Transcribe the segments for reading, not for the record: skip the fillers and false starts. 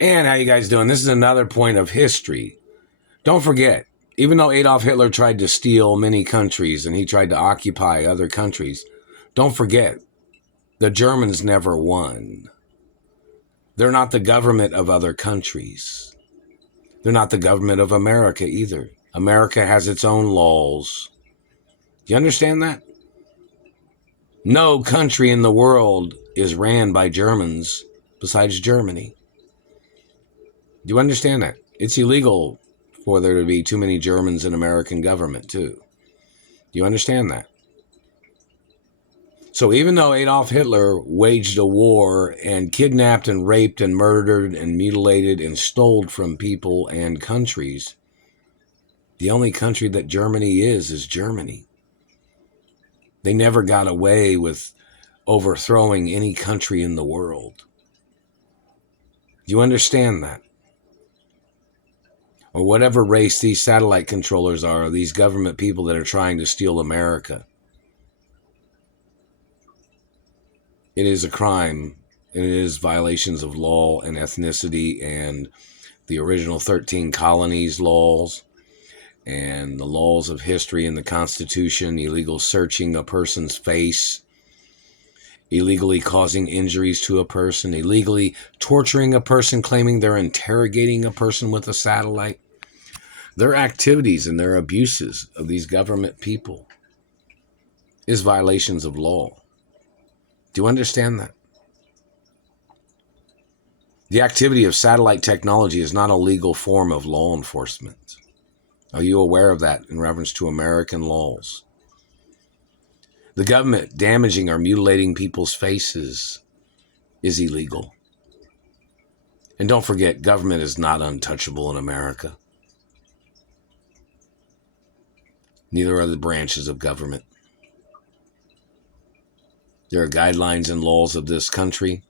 And how you guys doing? This is another point of history. Don't forget, even though Adolf Hitler tried to steal many countries and he tried to occupy other countries, don't forget, the Germans never won. They're not the government of other countries. They're not the government of America either. America has its own laws. Do you understand that? No country in the world is ran by Germans besides Germany. Do you understand that? It's illegal for there to be too many Germans in American government, too. Do you understand that? So even though Adolf Hitler waged a war and kidnapped and raped and murdered and mutilated and stole from people and countries, the only country that Germany is Germany. They never got away with overthrowing any country in the world. Do you understand that? Or whatever race these satellite controllers are, these government people that are trying to steal America. It is a crime, and it is violations of law and ethnicity and the original 13 colonies laws and the laws of history and the Constitution, illegal searching a person's face, illegally causing injuries to a person, illegally torturing a person, claiming they're interrogating a person with a satellite. Their activities and their abuses of these government people is violations of law. Do you understand that? The activity of satellite technology is not a legal form of law enforcement. Are you aware of that in reference to American laws? The government damaging or mutilating people's faces is illegal. And don't forget, government is not untouchable in America. Neither are the branches of government. There are guidelines and laws of this country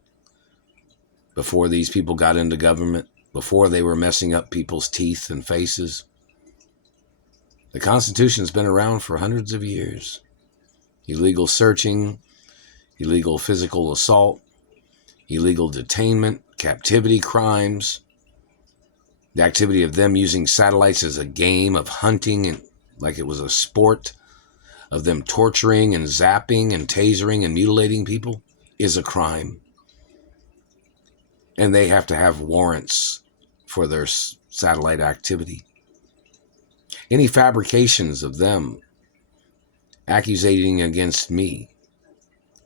before these people got into government, before they were messing up people's teeth and faces. The Constitution's been around for hundreds of years. Illegal searching, illegal physical assault, illegal detainment, captivity crimes, the activity of them using satellites as a game of hunting and like it was a sport, of them torturing and zapping and tasering and mutilating people is a crime. And they have to have warrants for their satellite activity. Any fabrications of them accusating against me,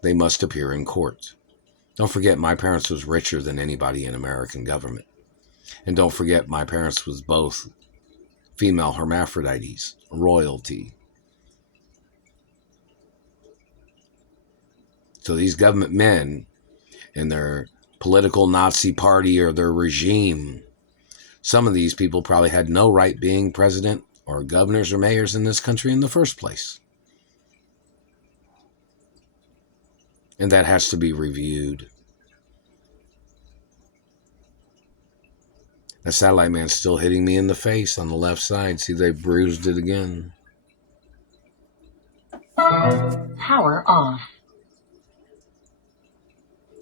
they must appear in court. Don't forget, my parents was richer than anybody in American government. And don't forget, my parents was both female hermaphrodites, royalty. So these government men and their political Nazi party or their regime, some of these people probably had no right being president or governors or mayors in this country in the first place. And that has to be reviewed. That satellite man's still hitting me in the face on the left side. See, they bruised it again. Power off.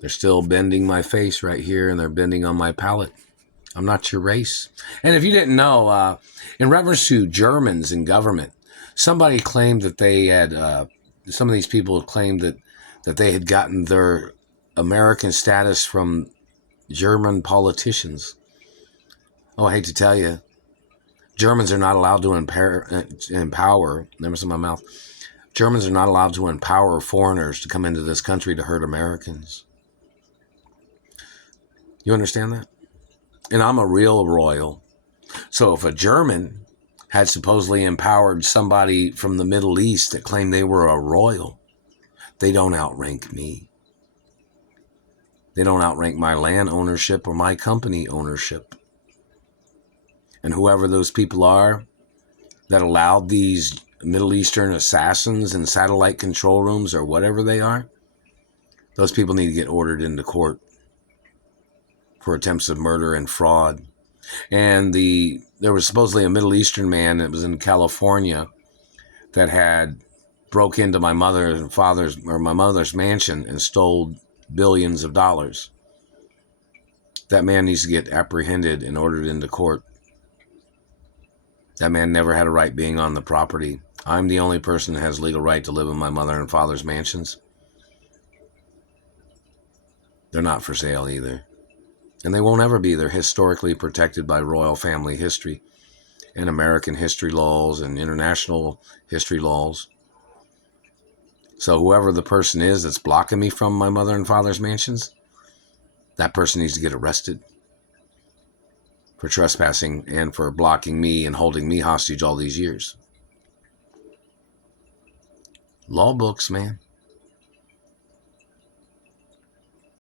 They're still bending my face right here, and they're bending on my palate. I'm not your race. And if you didn't know, in reference to Germans in government, somebody claimed that they had, some of these people had claimed that they had gotten their American status from German politicians. Oh, I hate to tell you, Germans are not allowed to empower, never in my mouth. Germans are not allowed to empower foreigners to come into this country to hurt Americans. You understand that? And I'm a real royal. So if a German had supposedly empowered somebody from the Middle East that claimed they were a royal, they don't outrank me. They don't outrank my land ownership or my company ownership. And whoever those people are that allowed these Middle Eastern assassins in satellite control rooms or whatever they are, those people need to get ordered into court for attempts of murder and fraud. And there was supposedly a Middle Eastern man that was in California that had broke into my mother's mansion and stole billions of dollars. That man needs to get apprehended and ordered into court. That man never had a right being on the property. I'm the only person that has legal right to live in my mother and father's mansions. They're not for sale either. And they won't ever be. They're historically protected by royal family history and American history laws and international history laws. So whoever the person is that's blocking me from my mother and father's mansions, that person needs to get arrested for trespassing and for blocking me and holding me hostage all these years. Law books, man.